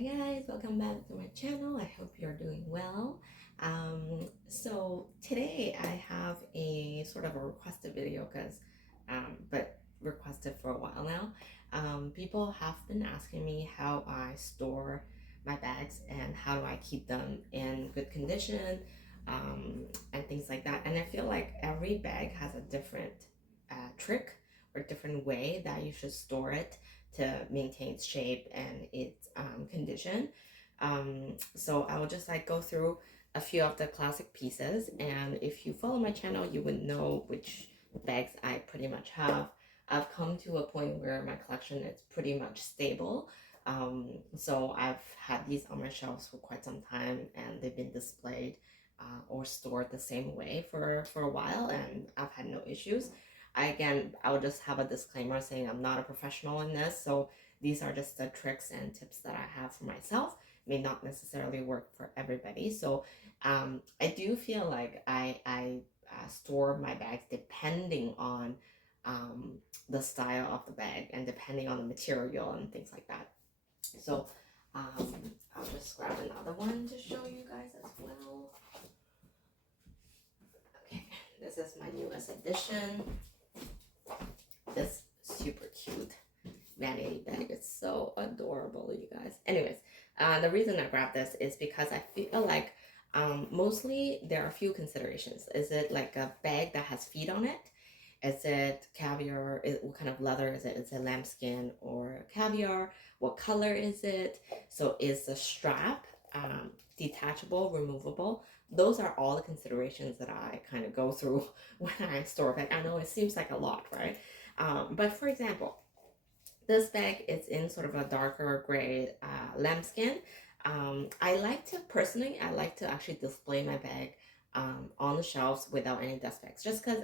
Hi guys, welcome back to my channel. I hope you're doing well. So today I have a sort of a requested video but requested for a while now. People have been asking me how I store my bags and how do I keep them in good condition, and things like that. And I feel like every bag has a different trick or different way that you should store it to maintain its shape and its condition. So I will just like go through a few of the classic pieces, and if you follow my channel you would know which bags I pretty much have. I've come to a point where my collection is pretty much stable. So I've had these on my shelves for quite some time, and they've been displayed or stored the same way for a while, and I've had no issues. I'll just have a disclaimer saying I'm not a professional in this, so these are just the tricks and tips that I have for myself. May not necessarily work for everybody. So I do feel like I store my bags depending on the style of the bag and depending on the material and things like that. So I'll just grab another one to show you guys as well. Okay, this is my newest addition. This super cute vanity bag. It's so adorable, you guys. Anyways, the reason I grabbed this is because I feel like mostly there are a few considerations. Is it like a bag that has feet on it? Is it caviar? What kind of leather is it? Is it lambskin or caviar? What color is it? So is the strap detachable, removable? Those are all the considerations that I kind of go through when I store a bag. I know it seems like a lot, right? But for example, this bag is in sort of a darker gray lambskin. I like to actually display my bag on the shelves without any dust bags, just because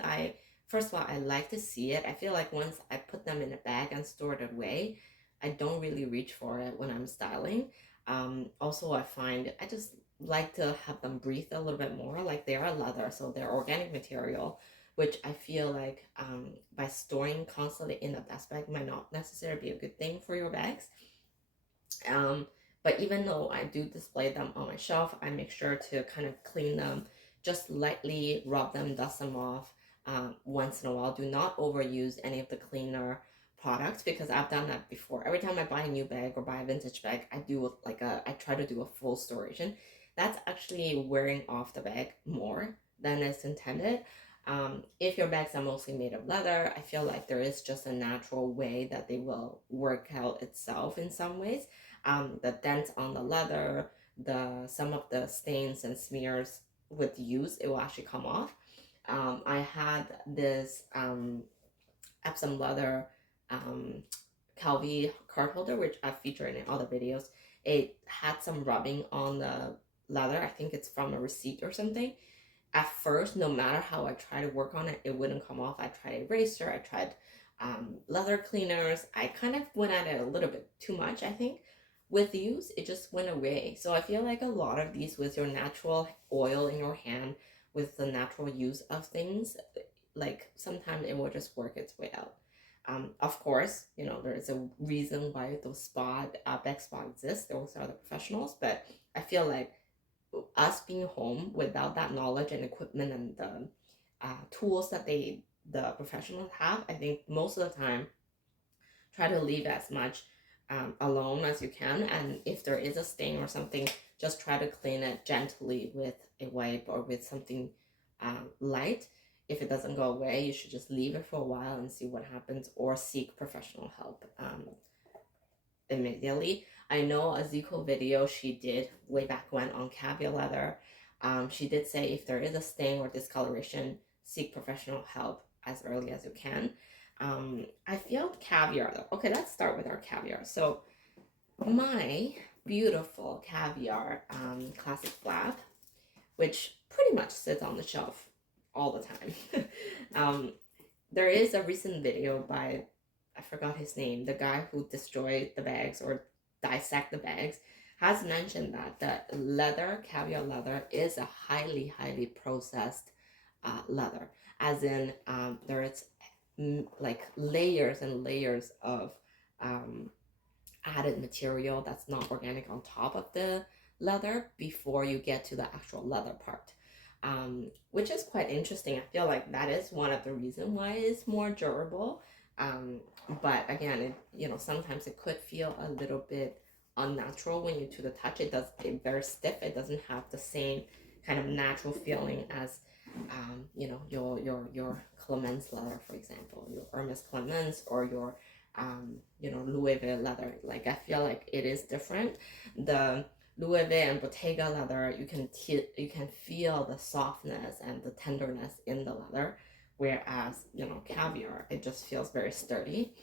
first of all, I like to see it. I feel like once I put them in a bag and store it away, I don't really reach for it when I'm styling. Also, I find I just like to have them breathe a little bit more. Like they are leather, so they're organic material, which I feel like by storing constantly in a dust bag might not necessarily be a good thing for your bags. But even though I do display them on my shelf, I make sure to kind of clean them, just lightly rub them, dust them off once in a while. Do not overuse any of the cleaner products because I've done that before. Every time I buy a new bag or buy a vintage bag, I try to do a full storation. That's actually wearing off the bag more than it's intended. If your bags are mostly made of leather, I feel like there is just a natural way that they will work out itself in some ways. The dents on the leather, some of the stains and smears with use, it will actually come off. I had this Epsom leather Calvi card holder, which I've featured in other videos. It had some rubbing on the leather. I think it's from a receipt or something. At first, no matter how I try to work on it, it wouldn't come off. I tried eraser, I tried leather cleaners. I kind of went at it a little bit too much, I think. With use, it just went away. So I feel like a lot of these, with your natural oil in your hand, with the natural use of things, like sometimes it will just work its way out. Of course, there is a reason why those back spot exists. Those are the professionals, but I feel like us being home without that knowledge and equipment and the tools that the professionals have, I think most of the time try to leave as much alone as you can, and if there is a stain or something, just try to clean it gently with a wipe or with something light. If it doesn't go away, you should just leave it for a while and see what happens, or seek professional help immediately. I know a Zico video she did way back when on caviar leather. She did say if there is a stain or discoloration, seek professional help as early as you can. I feel caviar though. Okay, let's start with our caviar. So my beautiful caviar classic flap, which pretty much sits on the shelf all the time. There is a recent video by, I forgot his name, the guy who destroyed the bags or dissect the bags, has mentioned that the leather, caviar leather, is a highly, highly processed leather. As in, there is like layers and layers of added material that's not organic on top of the leather before you get to the actual leather part, which is quite interesting. I feel like that is one of the reasons why it's more durable. But again, sometimes it could feel a little bit unnatural when you to the touch. It does get very stiff. It doesn't have the same kind of natural feeling as your Clemence leather, for example, your Hermes Clemence, or your Louisville leather. Like, I feel like it is different. The Louisville and Bottega leather, you can feel the softness and the tenderness in the leather, whereas caviar, it just feels very sturdy.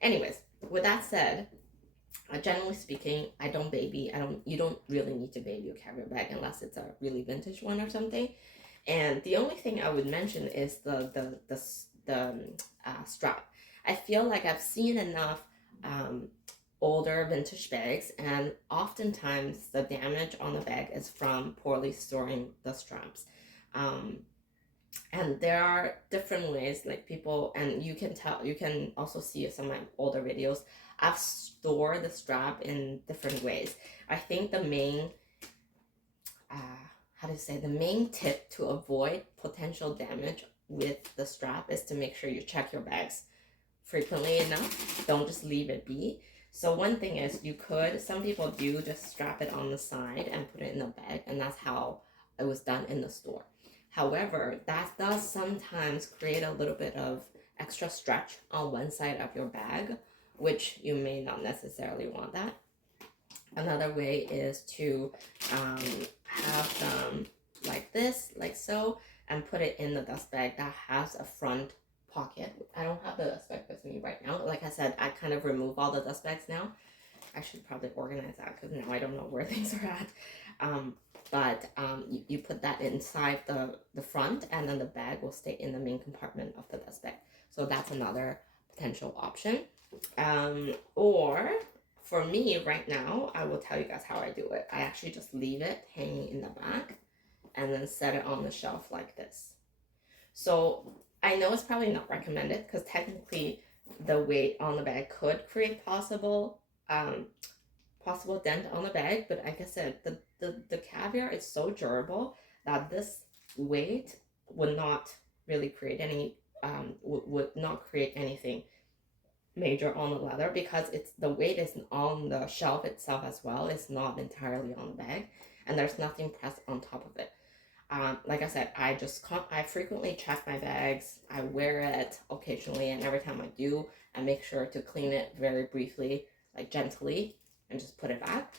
Anyways, with that said, generally speaking, you don't really need to baby a caviar bag unless it's a really vintage one or something. And the only thing I would mention is the strap. I feel like I've seen enough older vintage bags, and oftentimes the damage on the bag is from poorly storing the straps. And there are different ways, like people, and you can also see some of my older videos. I've stored the strap in different ways. I think the main the main tip to avoid potential damage with the strap is to make sure you check your bags frequently enough. Don't just leave it be. So one thing is, some people do just strap it on the side and put it in the bag, and that's how it was done in the store. However, that does sometimes create a little bit of extra stretch on one side of your bag, which you may not necessarily want that. Another way is to have them like this, like so, and put it in the dust bag that has a front pocket. I don't have the dust bag with me right now. Like I said, I kind of remove all the dust bags now. I should probably organize that because now I don't know where things are at. You put that inside the front, and then the bag will stay in the main compartment of the dust bag. So that's another potential option. Or for me right now, I will tell you guys how I do it. I actually just leave it hanging in the back and then set it on the shelf like this. So I know it's probably not recommended because technically the weight on the bag could create possible dent on the bag, but like I said, the caviar is so durable that this weight would not really create any would not create anything major on the leather, because the weight is on the shelf itself as well. It's not entirely on the bag, and there's nothing pressed on top of it. Like I said, I frequently check my bags. I wear it occasionally, and every time I do, I make sure to clean it very briefly, like gently, and just put it back.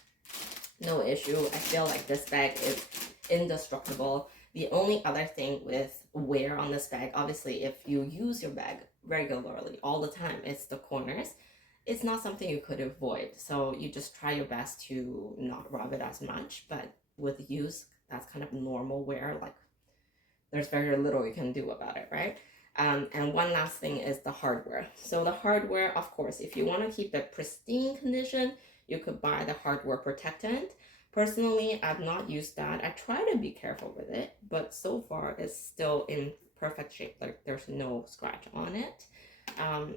No issue. I feel like this bag is indestructible. The only other thing with wear on this bag, obviously, if you use your bag regularly all the time, it's the corners. It's not something you could avoid, so you just try your best to not rub it as much. But with use, that's kind of normal wear. Like, there's very little you can do about it, right? And one last thing is the hardware. So the hardware, of course, if you want to keep it pristine condition, you could buy the hardware protectant. Personally, I've not used that. I try to be careful with it, but so far it's still in perfect shape. Like, there's no scratch on it.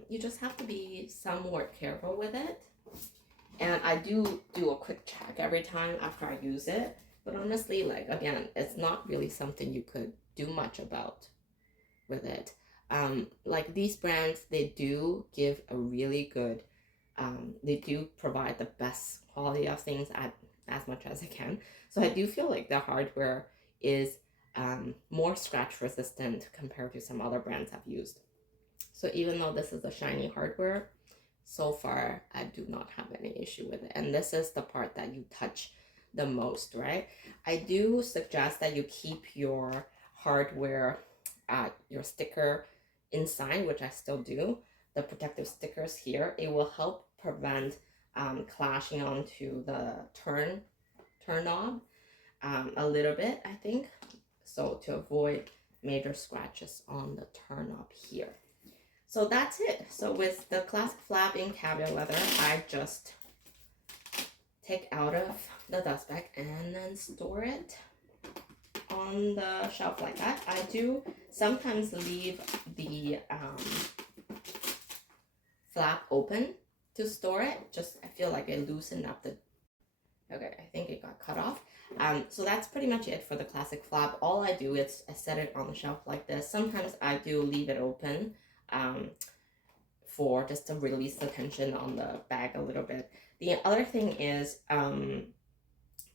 You just have to be somewhat careful with it. And I do a quick check every time after I use it. But honestly, like, again, it's not really something you could do much about with it. Like, these brands, they do give a really good, they do provide the best quality of things at as much as I can. So I do feel like the hardware is more scratch resistant compared to some other brands I've used. So even though this is a shiny hardware, so far I do not have any issue with it. And this is the part that you touch the most, right? I do suggest that you keep your hardware, your sticker inside, which I still do. The protective stickers here, it will help prevent clashing onto the turn knob a little bit, I think, so to avoid major scratches on the turn knob here. So that's it. So with the classic flap in caviar leather, I just take out of the dust bag and then store it on the shelf like that. I do sometimes leave the flap open to store it. Just I feel like it loosened up the. Okay, I think it got cut off. So that's pretty much it for the classic flap. All I do is I set it on the shelf like this. Sometimes I do leave it open for just to release the tension on the bag a little bit. The other thing is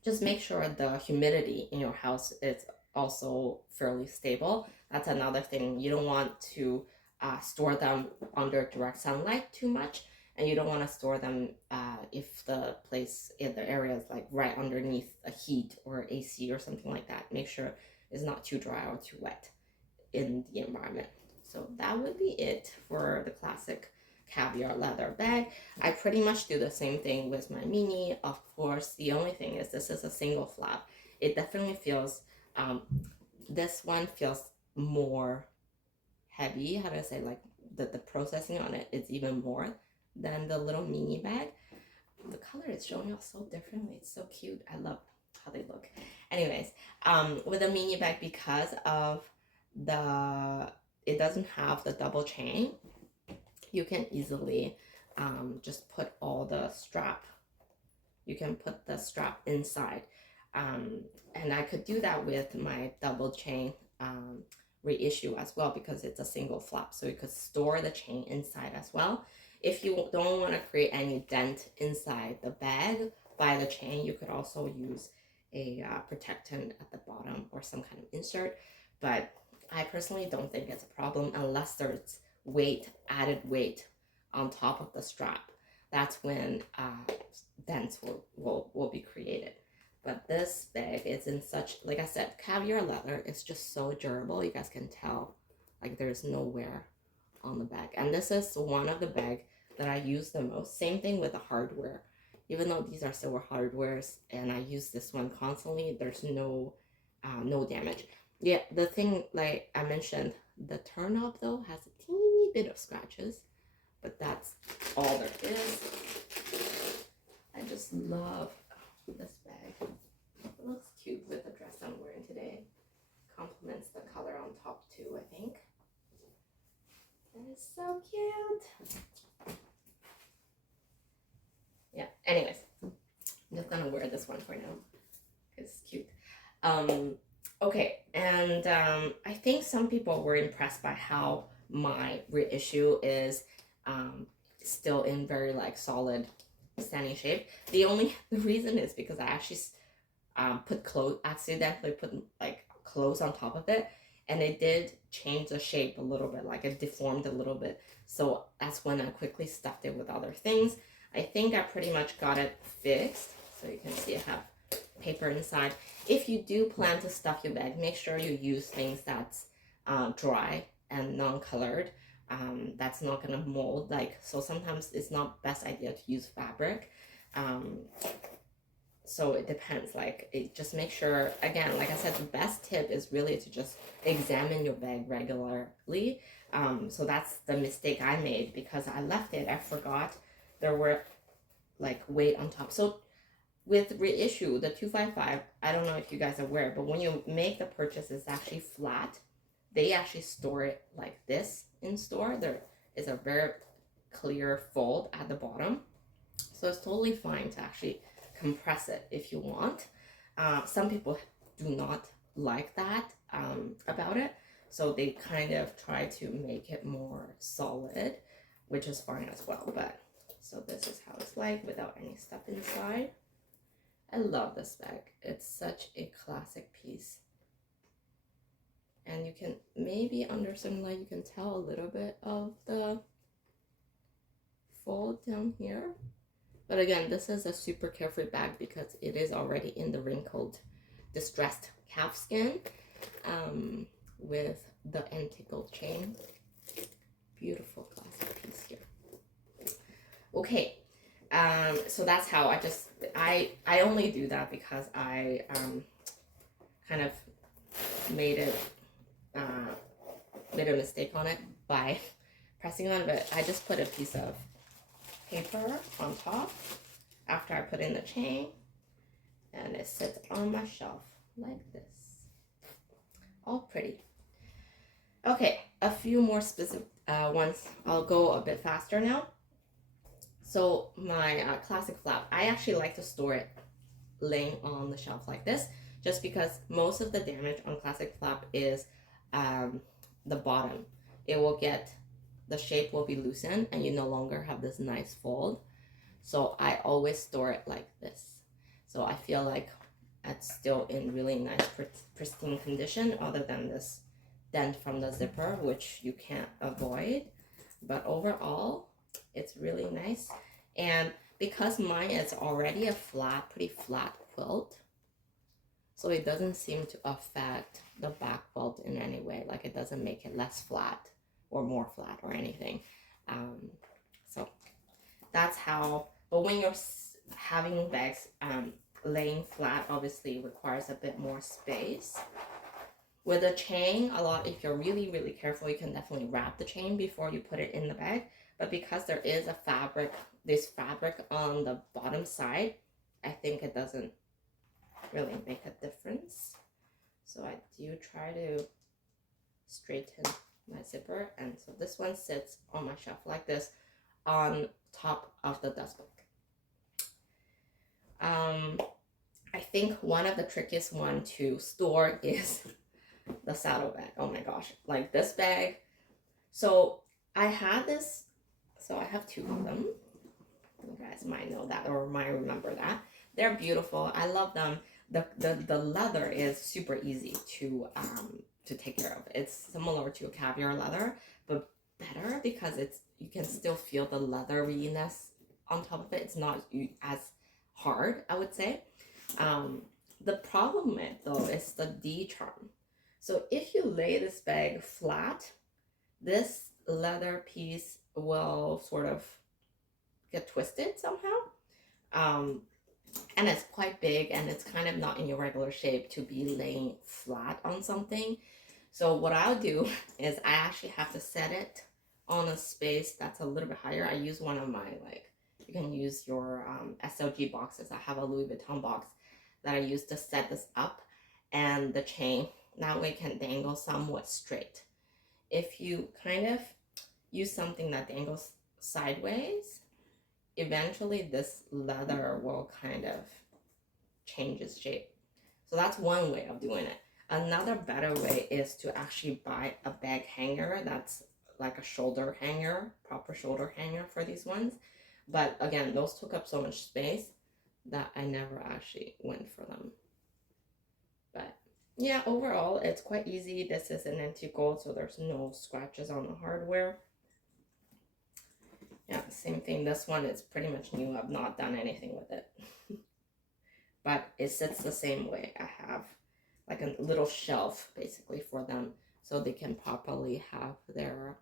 just make sure the humidity in your house is also fairly stable. That's another thing. You don't want to store them under direct sunlight too much, and you don't want to store them if the place in the area is like right underneath a heat or AC or something like that. Make sure it's not too dry or too wet in the environment. So that would be it for the classic caviar leather bag. I pretty much do the same thing with my mini. Of course, the only thing is this is a single flap. It definitely feels, this one feels more heavy. How do I say, like the processing on it is even more than the little mini bag. The color is showing up so differently. It's so cute. I love how they look. Anyways, with a mini bag, because of it doesn't have the double chain, you can easily just put all the strap. You can put the strap inside. And I could do that with my double chain reissue as well, because it's a single flap. So you could store the chain inside as well. If you don't want to create any dent inside the bag by the chain, you could also use a protectant at the bottom or some kind of insert. But I personally don't think it's a problem unless there's added weight on top of the strap. That's when dents will be created. But this bag is in such, like I said, caviar leather. It's just so durable. You guys can tell, like there's no wear on the bag. And this is one of the bag that I use the most. Same thing with the hardware. Even though these are silver hardwares and I use this one constantly, there's no damage. Yeah, the thing, like I mentioned, the turn knob though has a teeny bit of scratches, but that's all there is. I just love this bag. It looks cute with the dress I'm wearing today. Complements the color on top too, I think. That is so cute. Yeah, anyways, I'm just gonna wear this one for now. It's cute. Okay, and I think some people were impressed by how my reissue is still in very like solid standing shape. The reason is because I actually accidentally put like clothes on top of it, and it did change the shape a little bit, like it deformed a little bit. So that's when I quickly stuffed it with other things. I think I pretty much got it fixed. So you can see I have paper inside. If you do plan to stuff your bag, make sure you use things that's dry and non-colored. That's not gonna mold. Like, so sometimes it's not best idea to use fabric. So it depends. Like, just make sure, again, like I said, the best tip is really to just examine your bag regularly. So that's the mistake I made, because I left it, I forgot there were like weight on top. So with reissue, the 255, I don't know if you guys are aware, but when you make the purchase, it's actually flat. They actually store it like this in store. There is a very clear fold at the bottom. So it's totally fine to actually compress it if you want. Some people do not like that about it. So they kind of try to make it more solid, which is fine as well. But so this is how it's like without any stuff inside. I love this bag. It's such a classic piece. And you can maybe under some light, you can tell a little bit of the fold down here. But again, this is a super carefree bag because it is already in the wrinkled, distressed calf skin with the antique gold chain. Beautiful classic piece here. Okay, so that's how I only do that because I kind of made a mistake on it by pressing on it, but I just put a piece of paper on top after I put in the chain, and it sits on my shelf like this. All pretty. Okay, a few more specific ones. I'll go a bit faster now. So my classic flap, I actually like to store it laying on the shelf like this, just because most of the damage on classic flap is um, the bottom. It will get, the shape will be loosened and you no longer have this nice fold. So I always store it like this. So I feel like it's still in really nice pristine condition, other than this dent from the zipper, which you can't avoid. But overall, it's really nice. And because mine is already a flat, pretty flat quilt, so it doesn't seem to affect the back quilt in any way. Like it doesn't make it less flat or more flat or anything. So that's how, but when you're having bags laying flat, obviously requires a bit more space. With a chain, a lot, if you're really, really careful, you can definitely wrap the chain before you put it in the bag. But because there is a fabric, this fabric on the bottom side, I think it doesn't really make a difference. So I do try to straighten my zipper. And so this one sits on my shelf like this on top of the dust book. I think one of the trickiest one to store is the saddle bag. Oh my gosh, like this bag. So I had this, so I have two of them. You guys might know that or might remember that. They're beautiful. I love them. The leather is super easy to take care of. It's similar to a caviar leather, but better because it's, you can still feel the leatheriness on top of it. It's not as hard, I would say. The problem with it though is the D charm. So if you lay this bag flat, this leather piece will sort of get twisted somehow. And it's quite big and it's kind of not in your regular shape to be laying flat on something. So what I'll do is I actually have to set it on a space that's a little bit higher. I use one of my, like, you can use your SLG boxes. I have a Louis Vuitton box that I use to set this up, and the chain that way can dangle somewhat straight. If you kind of use something that dangles sideways, eventually this leather will kind of change its shape. So that's one way of doing it. Another better way is to actually buy a bag hanger that's like a shoulder hanger, proper shoulder hanger for these ones. But again, those took up so much space that I never actually went for them. But yeah, overall, it's quite easy. This is an antique gold, so there's no scratches on the hardware. Yeah, same thing. This one is pretty much new. I've not done anything with it. But it sits the same way. I have like a little shelf basically for them so they can properly have their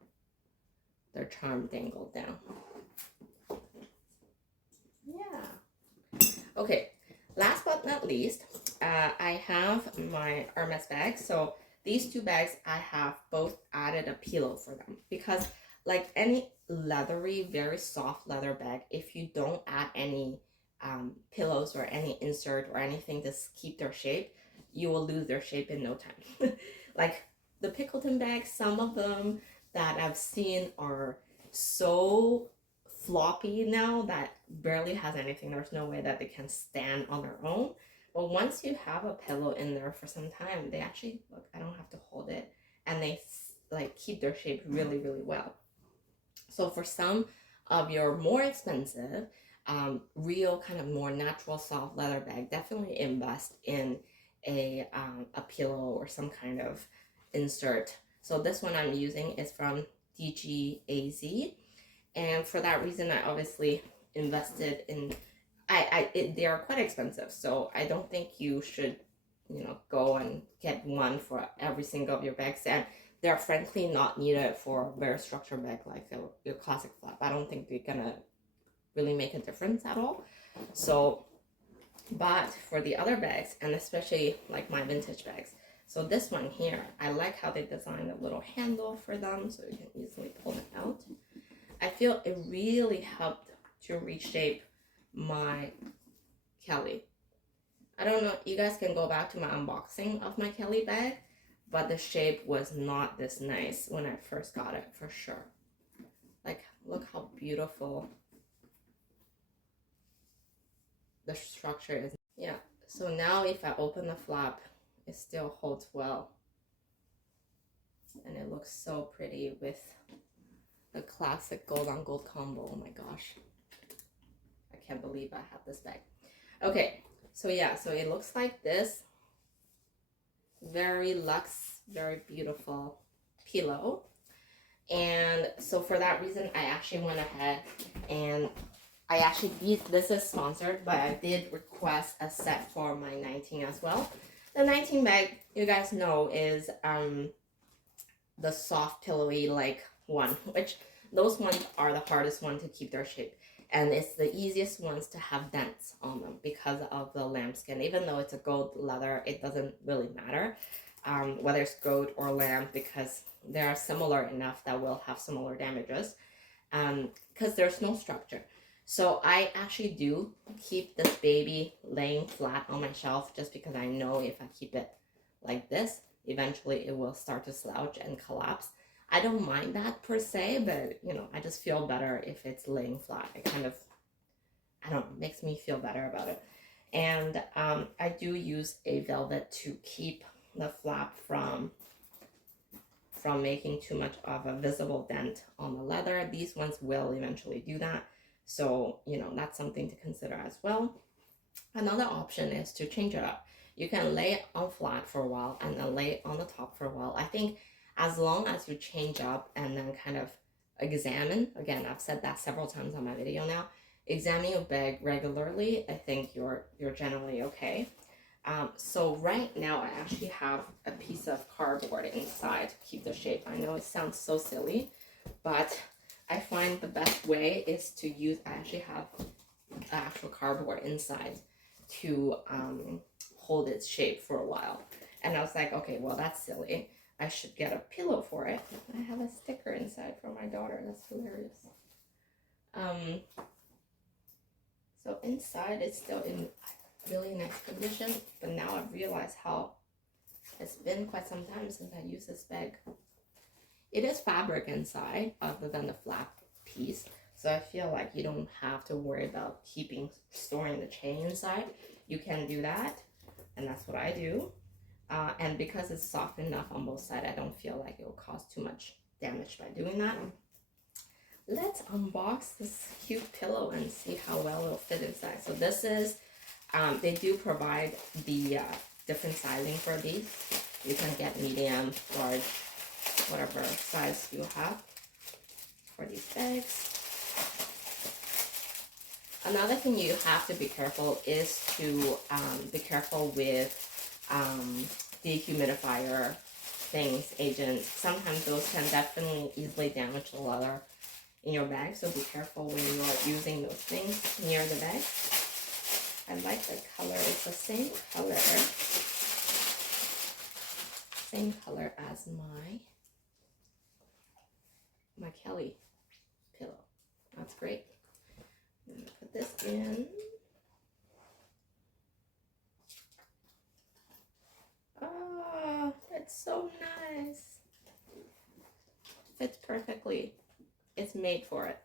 charm dangled down. Yeah. Okay, last but not least, I have my Hermes bags. So these two bags, I have both added a pillow for them because like any leathery, very soft leather bag, if you don't add any pillows or any insert or anything to keep their shape, you will lose their shape in no time. Like the Pickleton bags, some of them that I've seen are so floppy now that barely has anything. There's no way that they can stand on their own. But once you have a pillow in there for some time, they actually, look, I don't have to hold it, and they like keep their shape really, really well. So for some of your more expensive, real kind of more natural soft leather bag, definitely invest in a pillow or some kind of insert. So this one I'm using is from DGAZ, and for that reason I obviously invested in, they are quite expensive, so I don't think you should, you know, go and get one for every single of your bags, and they're frankly not needed for a very structured bag like your classic flap. I don't think they're gonna really make a difference at all. So, but for the other bags, and especially like my vintage bags, so this one here, I like how they designed a little handle for them so you can easily pull it out. I feel it really helped to reshape my Kelly. I don't know, you guys can go back to my unboxing of my Kelly bag, but the shape was not this nice when I first got it, for sure. Like, look how beautiful the structure is. Yeah, so now if I open the flap, it still holds well. And it looks so pretty with the classic gold on gold combo. Oh my gosh. I can't believe I have this bag. Okay, so yeah, so it looks like this. Very luxe, very beautiful pillow. And so for that reason, I actually went ahead and I actually did, this is sponsored, but I did request a set for my 19 as well. The 19 bag, you guys know, is the soft pillowy like one, which those ones are the hardest one to keep their shape. And it's the easiest ones to have dents on them because of the lambskin. Even though it's a gold leather, it doesn't really matter whether it's gold or lamb, because they are similar enough that will have similar damages because there's no structure. So I actually do keep this baby laying flat on my shelf just because I know if I keep it like this, eventually it will start to slouch and collapse. I don't mind that per se, but you know, I just feel better if it's laying flat. It kind of, I don't know, makes me feel better about it. And I do use a velvet to keep the flap from making too much of a visible dent on the leather. These ones will eventually do that. So, you know, that's something to consider as well. Another option is to change it up. You can lay it on flat for a while and then lay it on the top for a while. I think as long as you change up and then kind of examine, again, I've said that several times on my video now, examine your bag regularly, I think you're generally okay. So right now I actually have a piece of cardboard inside to keep the shape. I know it sounds so silly, but I find the best way is to use, I actually have actual cardboard inside to hold its shape for a while. And I was like, okay, well, that's silly. I should get a pillow for it. I have a sticker inside for my daughter. That's hilarious. So inside it's still in really nice condition, but now I've realized how it's been quite some time since I used this bag. It is fabric inside other than the flap piece, so I feel like you don't have to worry about storing the chain inside. You can do that, and that's what I do. And because it's soft enough on both sides, I don't feel like it will cause too much damage by doing that. Let's unbox this cute pillow and see how well it'll fit inside. So this is, they do provide the different sizing for these. You can get medium, large, whatever size you have for these bags. Another thing you have to be careful is to be careful with dehumidifier things, agents. Sometimes those can definitely easily damage the leather in your bag, so be careful when you are using those things near the bag. I like the color. It's the same color as my Kelly pillow. That's great. I'm gonna put this in. Oh, it's so nice. Fits perfectly. It's made for it.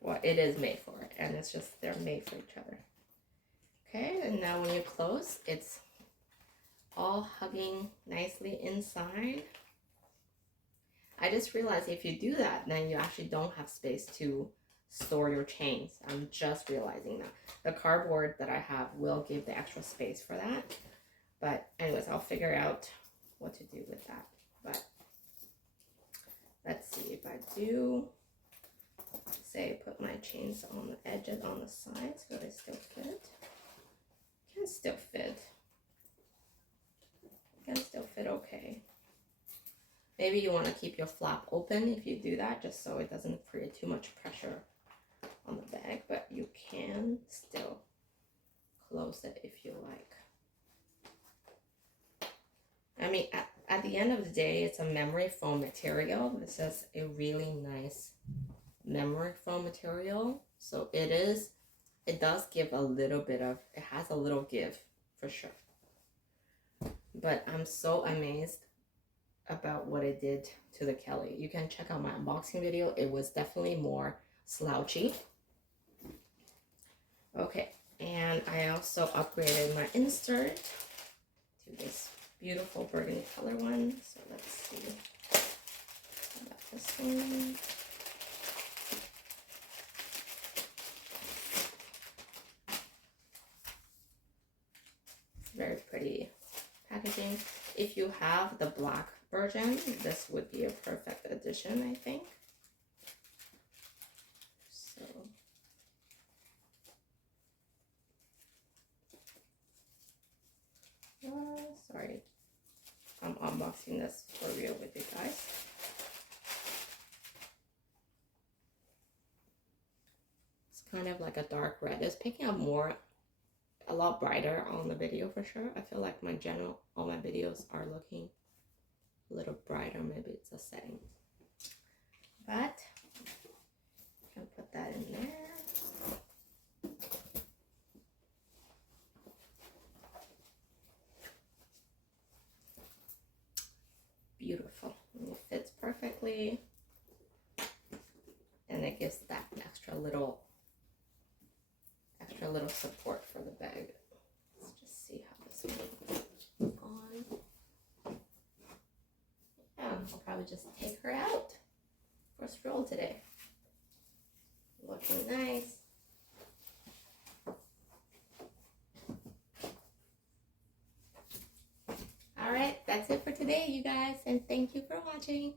Well, it is made for it, and it's just, they're made for each other. Okay, and now when you close, it's all hugging nicely inside. I just realized if you do that, then you actually don't have space to store your chains. I'm just realizing that. The cardboard that I have will give the extra space for that. But anyways, I'll figure out what to do with that. But let's see if I do, say, put my chains on the edges, on the sides, so they still fit. Can still fit. Can still fit okay. Maybe you want to keep your flap open if you do that, just so it doesn't create too much pressure on the bag, but you can still close it if you like. I mean, at the end of the day, it's a memory foam material. This is a really nice memory foam material. So it does give a little bit of, it has a little give for sure. But I'm so amazed about what it did to the Kelly. You can check out my unboxing video. It was definitely more slouchy. Okay, and I also upgraded my insert to this beautiful burgundy color one. So let's see. I got this one. Very pretty packaging. If you have the black version, this would be a perfect addition, I think. So sorry, I'm unboxing this for real with you guys. It's kind of like a dark red. It's picking up more, a lot brighter on the video for sure. I feel like all my videos are looking a little brighter. Maybe it's a setting, but you can put that in there. Beautiful. And it fits perfectly, and it gives that extra little support for the bag. Let's just see how this one goes on. Yeah, I'll probably just take her out for a stroll today. Looking nice. All right, that's it for today, you guys, and thank you for watching.